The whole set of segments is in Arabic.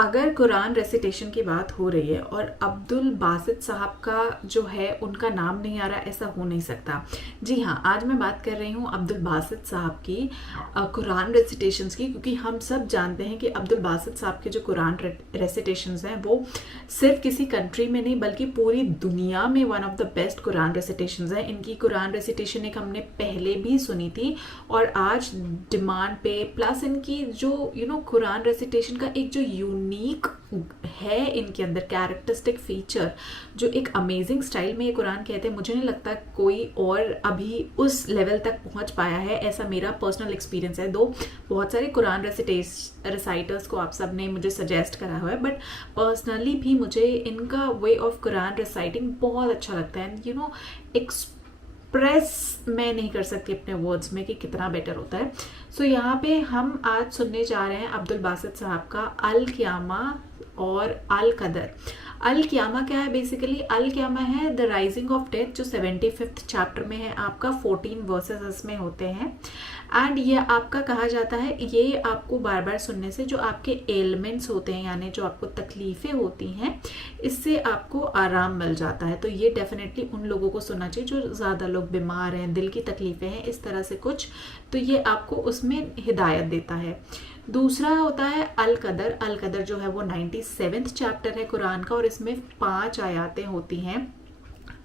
अगर कुरान रेसिटेशन की बात हो रही है और अब्दुल बासित साहब का जो है उनका नाम नहीं आ रहा, ऐसा हो नहीं सकता। जी हाँ, आज मैं बात कर रही हूँ अब्दुल बासित साहब की कुरान रेसिटेशंस की, क्योंकि हम सब जानते हैं कि अब्दुल बासित साहब के जो कुरान रेसिटेशंस हैं वो सिर्फ किसी कंट्री में नहीं बल्कि पूरी दुनिया में one of the best Quran रेसिटेशंस हैं। इनकी कुरान रेसिटेशन एक हमने पहले भी सुनी थी और आज डिमांड पे, प्लस इनकी जो कुरान रेसिटेशन का एक जो यूनिक है इनके अंदर कैरेक्टरिस्टिक फीचर, जो एक अमेजिंग स्टाइल में ये कुरान कहते हैं, मुझे नहीं लगता कोई और अभी उस लेवल तक पहुंच पाया है, ऐसा मेरा पर्सनल एक्सपीरियंस है। दो बहुत सारे कुरान रेसाइटर्स को आप सब ने मुझे सजेस्ट करा हुआ है, बट पर्सनली भी मुझे इनका वे ऑफ कुरान रिसाइटिंग बहुत अच्छा लगता है। एक्सप्रेस मैं नहीं कर सकती अपने वर्ड्स में कि कितना बेटर होता है। सो यहाँ पे हम आज सुनने जा रहे हैं अब्दुल बासित साहब का अल क़यामा और अल कदर। अल क़यामा क्या है? बेसिकली अल क़यामा है द राइजिंग ऑफ डेथ, जो 75th चैप्टर में है आपका। 14 वर्सेस इसमें होते हैं एंड ये आपका कहा जाता है, ये आपको बार बार सुनने से जो आपके एलिमेंट्स होते हैं यानी जो आपको तकलीफ़ें होती हैं, इससे आपको आराम मिल जाता है। तो ये डेफिनेटली उन लोगों को सुनना चाहिए जो ज़्यादा लोग बीमार हैं, दिल की तकलीफ़ें हैं, इस तरह से कुछ, तो ये आपको उसमें हिदायत देता है। दूसरा होता है अल कदर। अल कदर जो है वो 97th चैप्टर है कुरान का और इसमें 5 आयातें होती हैं।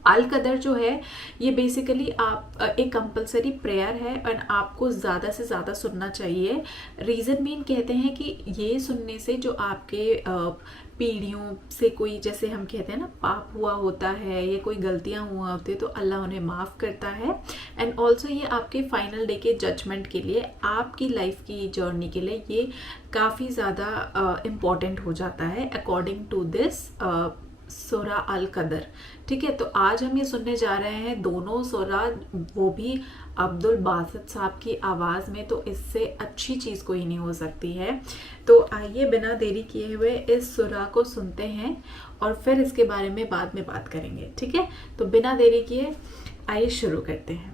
अल कदर जो है ये बेसिकली आप एक कंपलसरी प्रेयर है और आपको ज़्यादा से ज़्यादा सुनना चाहिए। रीज़न मीन कहते हैं कि ये सुनने से जो आपके पीढ़ियों से कोई, जैसे हम कहते हैं ना, पाप हुआ होता है या कोई गलतियां हुआ होती है तो अल्लाह उन्हें माफ़ करता है। एंड ऑल्सो ये आपके फाइनल डे के जजमेंट के लिए, आपकी लाइफ की जर्नी के लिए ये काफ़ी ज़्यादा इम्पॉर्टेंट हो जाता है अकॉर्डिंग टू दिस सूरा अल कदर। ठीक है, तो आज हम ये सुनने जा रहे हैं दोनों सूरा, वो भी अब्दुल बासित साहब की आवाज़ में, तो इससे अच्छी चीज़ कोई नहीं हो सकती है। तो आइए बिना देरी किए हुए इस सूरा को सुनते हैं और फिर इसके बारे में बाद में बात करेंगे। ठीक है, तो बिना देरी किए आइए शुरू करते हैं।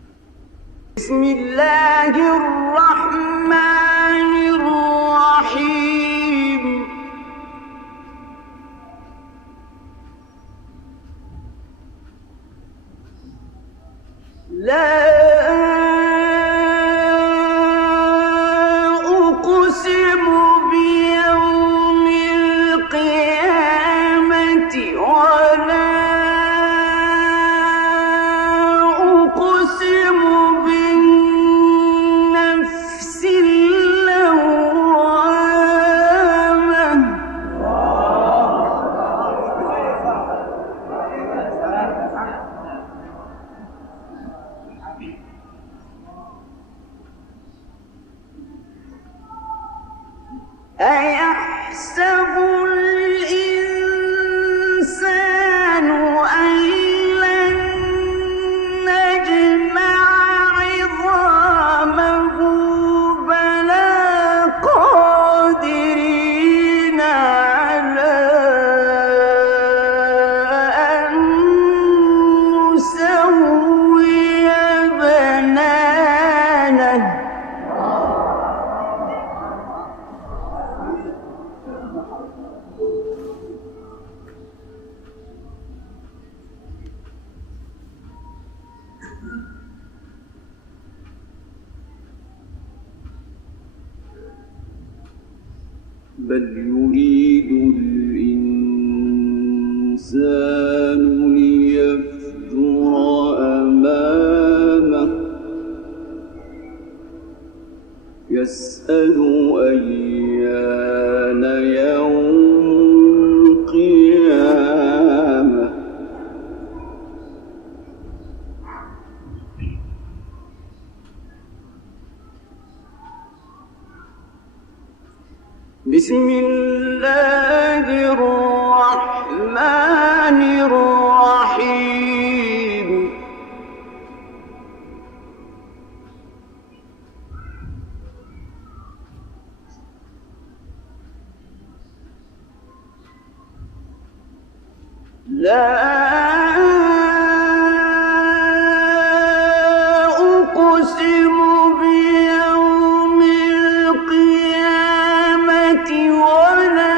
أيحسب الإنسان أن لن نجمع عظامه بلى قادرين على أن نسوي بنانه بل يريد الإنسان ليفجر أمامه يسأل أيان يوم القيامة بسم الله الرحمن الرحيم لا أقسم بيوم القيامة ولا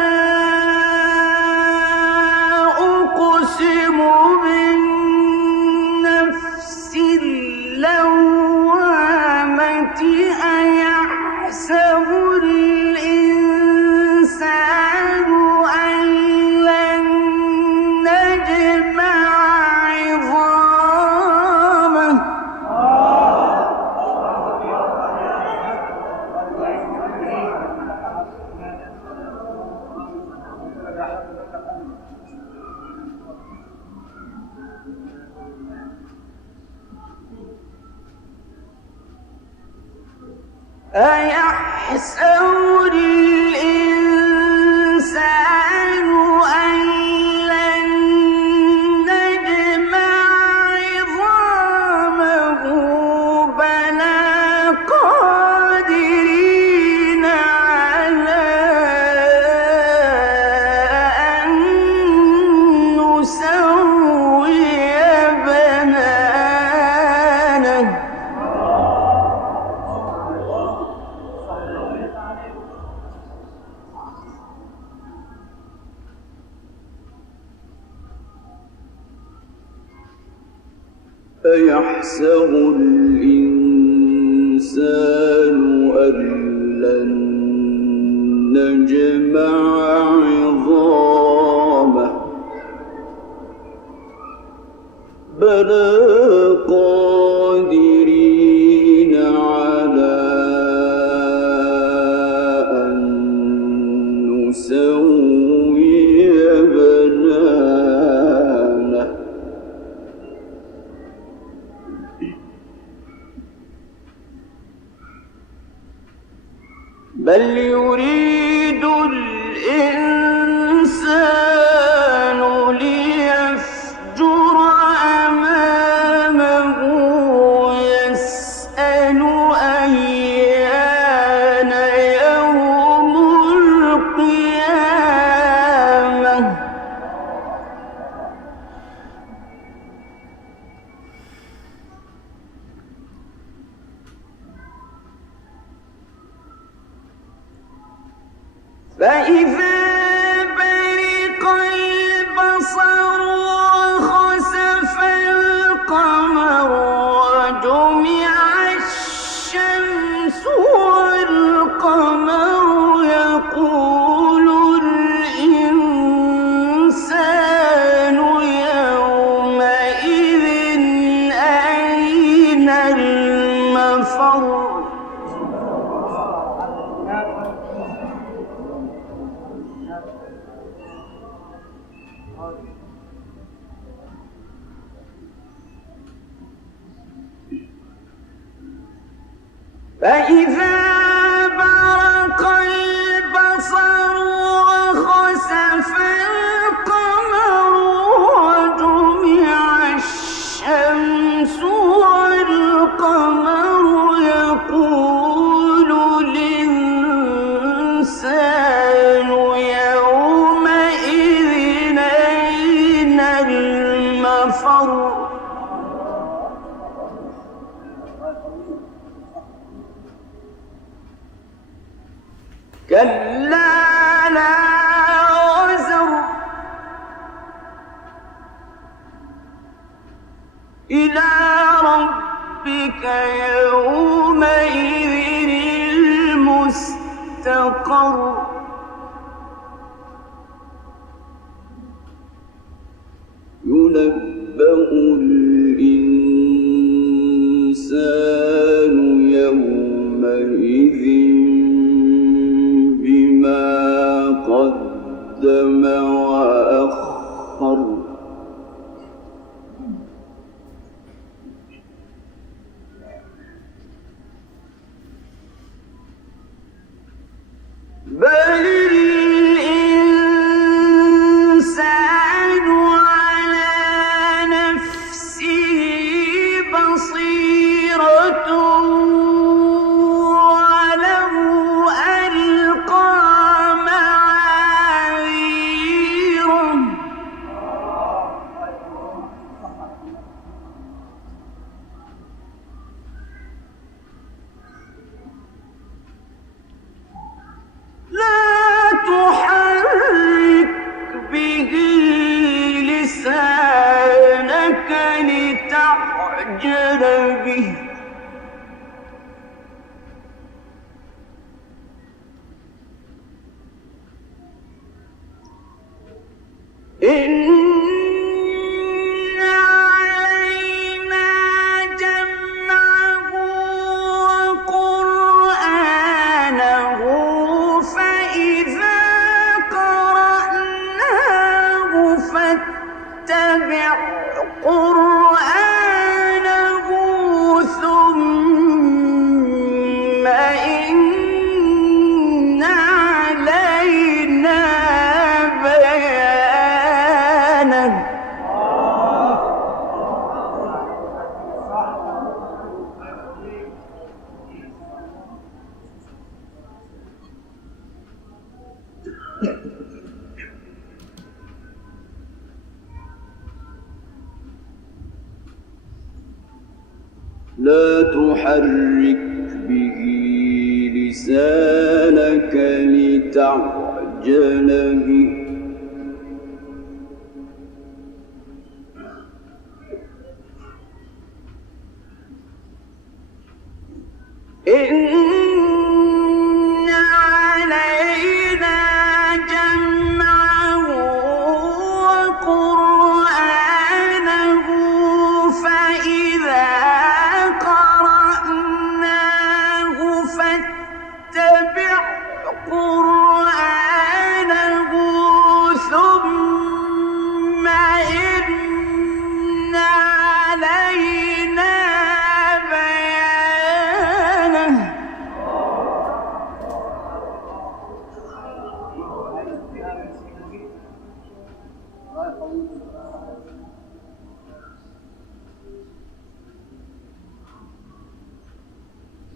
أيحسب الإنسان أن لن نجمع عظامه بلى قادرين على أن نسوي بنانه أيحسب الإنسان أن لن نجمع عظامه بلى قادرين على أن نسوي بنانه بل يريد الإنسان ليفجر أمامه يسأل أيان يوم القيامة فإذا برق البصر وخسف القمر وجمع الشمس والقمر يقول الإنسان يومئذ أين المفر فإذا برق البصر وخسف القمر وجمع الشمس والقمر يقول الإنسان يومئذ أين المفر كلا لا وزر إلى ربك يومئذ المستقر ينبأ الإنسان يومئذ بما قدم وأخر بل الإنسان على نفسه بصيرة ولو ألقى معاذيره لا تحرك به لسانك لتعجل به إن علينا جمعه وقرآنه فإذا قرأناه لا تحرك به لسانك لتعجل به إن علينا جمعه وقرآنه فإذا قرأناه فاتبع قرآنه ثم إن علينا بيانه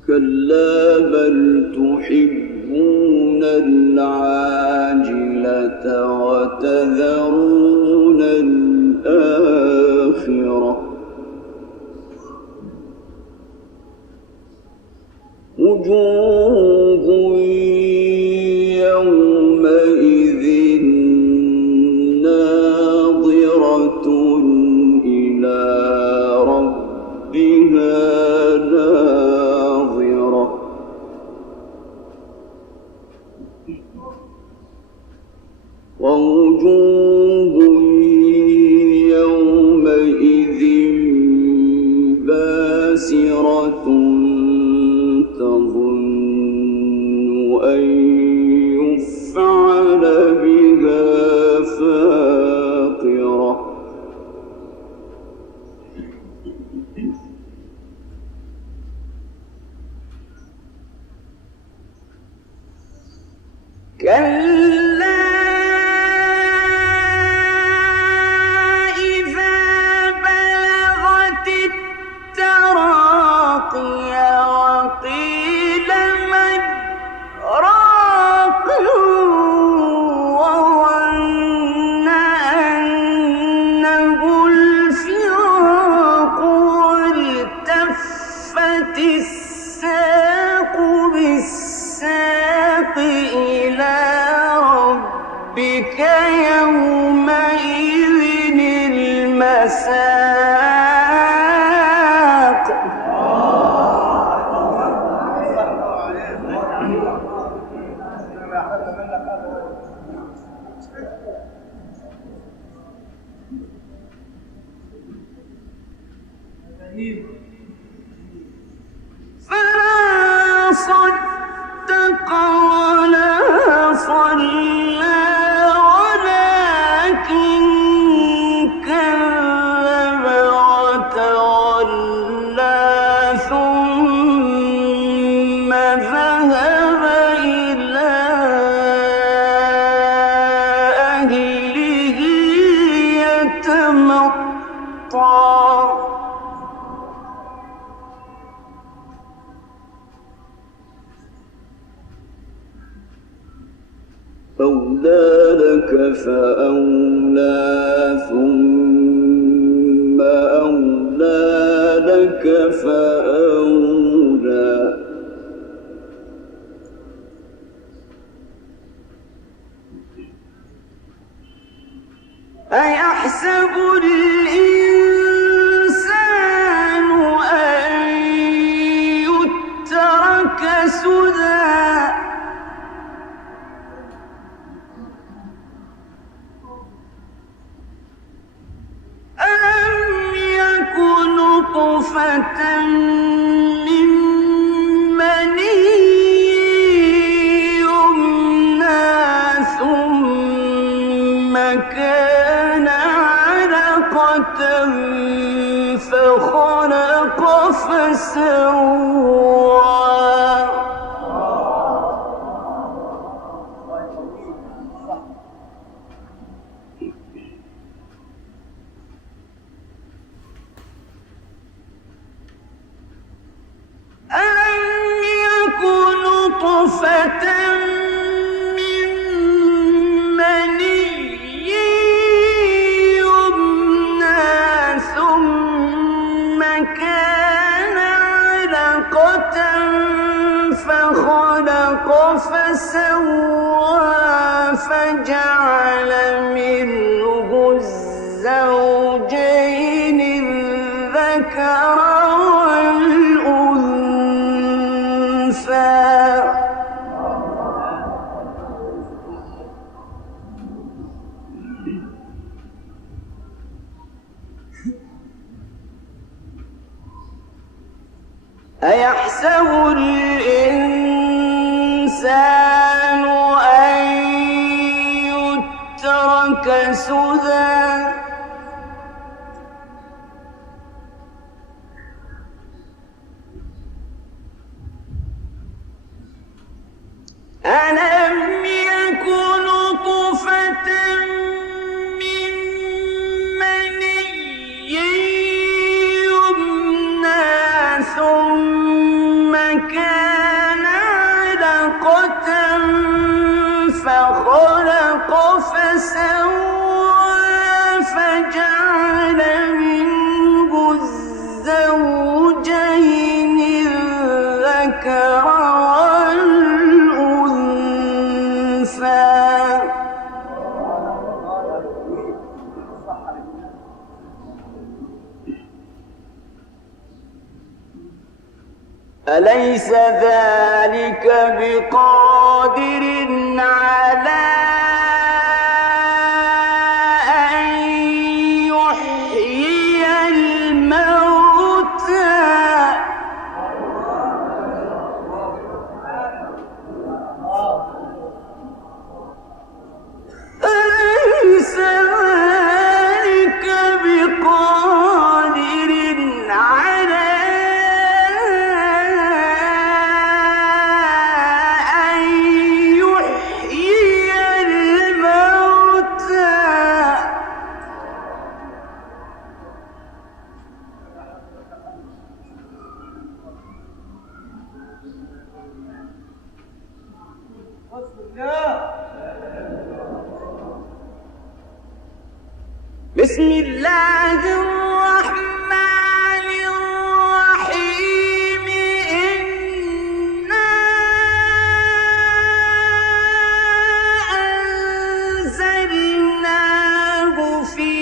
كلا بل تحبون العاجلة وتذرون الآخرة وجوه يومئذ ناظرة إلى ربها ناظرة ووجوه يومئذ باسرة تظن أن يفعل بها فاقرة كلا إذا بلغت التراقي وقيل من راق وظن أنه الفراق والتفت الساق بالساق إلى ربك يومئذ المساق فلا صدق ولا صلى ولكن كذب وتولى ثم ذهب إلى أهله يتمطى أولى لك فأولى ثم أولى لك فأولى أيحسب الإنسان أن يترك سدى ألم يكن نطفة من مني يمنى ثم كان علقة فخلق فسوى ألم يكن نطفة من مني يمنى ثم كان فجعل منه الزوجين الذكر والأنثى أيحسب الإنسان أن يترك سدى ألم يك نطفة من مني يمنى ثم كان علقة فخلق فسوى فجعل منه الزوجين الذكر والأنثى أليس ذلك بقادر على أن يحيي الموتى أليس ذلك بقادر على أن يحيي الموتى بسم الله الرحمن الرحيم إنا أنزلناه في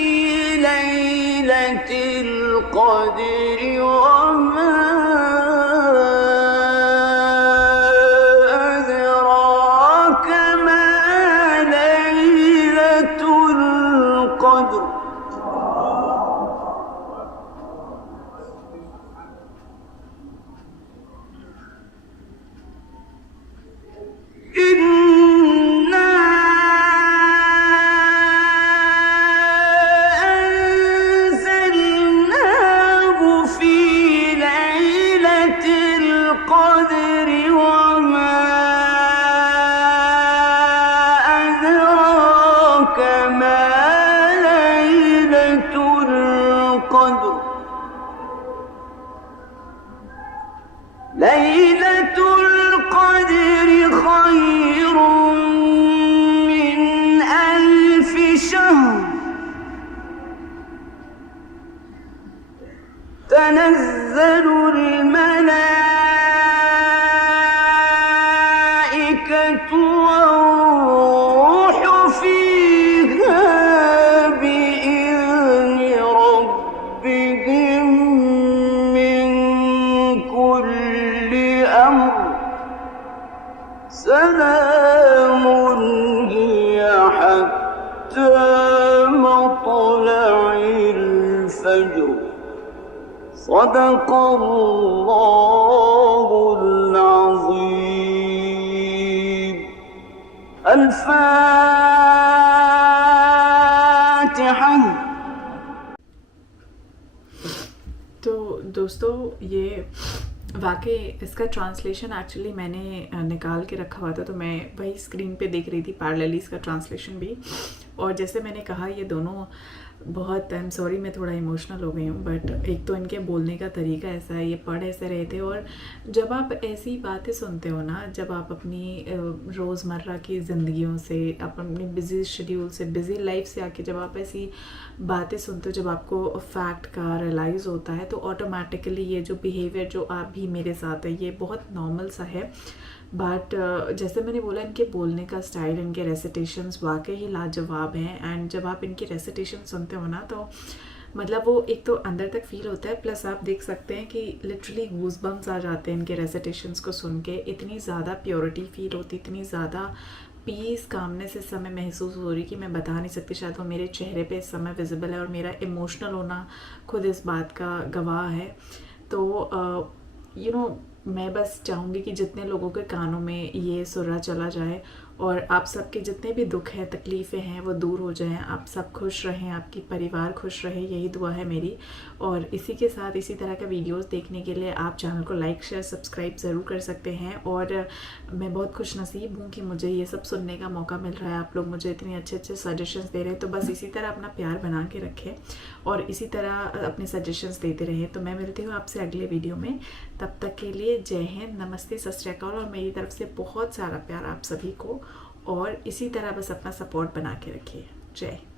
ليلة القدر وما أدراك ما ليلة القدر إنا أنزلناه في ليلة القدر وما أدراك ما ليلة القدر ليلة القدر خير من 1000 شهر تنزل الملائكة والروح فيها بإذن ربهم من كل أمر سلام هي حتى مطلع الفجر صدق الله العظيم الفاتحة तो दोस्तों ये वाकई इसका ट्रांसलेशन एक्चुअली मैंने निकाल के रखा हुआ था, तो मैं वही स्क्रीन पे देख रही थी पैरेलली इसका ट्रांसलेशन भी। और जैसे मैंने कहा ये दोनों बहुत, आई एम सॉरी मैं थोड़ा इमोशनल हो गई हूँ, बट एक तो इनके बोलने का तरीका ऐसा है, ये पढ़ ऐसे रहे थे। और जब आप ऐसी बातें सुनते हो ना, जब आप अपनी रोज़मर्रा की ज़िंदगियों से, अपनी बिज़ी शेड्यूल से, बिज़ी लाइफ से आके जब आप ऐसी बातें सुनते हो, जब आपको फैक्ट का रियलाइज़ होता है, तो ऑटोमेटिकली ये जो बिहेवियर जो आप भी मेरे साथ है, ये बहुत नॉर्मल सा है। बट जैसे मैंने बोला, इनके बोलने का स्टाइल, इनके रेसिटेशंस वाकई ही लाजवाब हैं। एंड जब आप इनकी रेसिटेशन सुनते हो ना, तो मतलब वो एक तो अंदर तक फील होता है, प्लस आप देख सकते हैं कि लिटरली गूज बम्स आ जाते हैं इनके रेसिटेशंस को सुन के। इतनी ज़्यादा प्योरिटी फील होती, इतनी ज़्यादा पीस, कामनेस इस समय महसूस हो रही कि मैं बता नहीं सकती। शायद वो मेरे चेहरे पे इस समय विजिबल है, और मेरा इमोशनल होना खुद इस बात का गवाह है। तो मैं बस चाहूँगी कि जितने लोगों के कानों में ये सुर्रा चला जाए, और आप सबके जितने भी दुख हैं, तकलीफ़ें हैं, वो दूर हो जाएं। आप सब खुश रहें, आपकी परिवार खुश रहे, यही दुआ है मेरी। और इसी के साथ इसी तरह का वीडियोस देखने के लिए आप चैनल को लाइक, शेयर, सब्सक्राइब ज़रूर कर सकते हैं। और मैं बहुत खुश नसीब हूँ कि मुझे ये सब सुनने का मौका मिल रहा है। आप लोग मुझे इतने अच्छे अच्छे सजेशंस दे रहे हैं, तो बस इसी तरह अपना प्यार बना के रखें और इसी तरह अपने सजेशंस देते रहें। तो मैं मिलती हूँ आपसे अगले वीडियो में। तब तक के लिए जय हिंद, नमस्ते, सत श्री अकाल, और मेरी तरफ से बहुत सारा प्यार आप सभी को। और इसी तरह बस अपना सपोर्ट बना के रखिए। जय हिंद।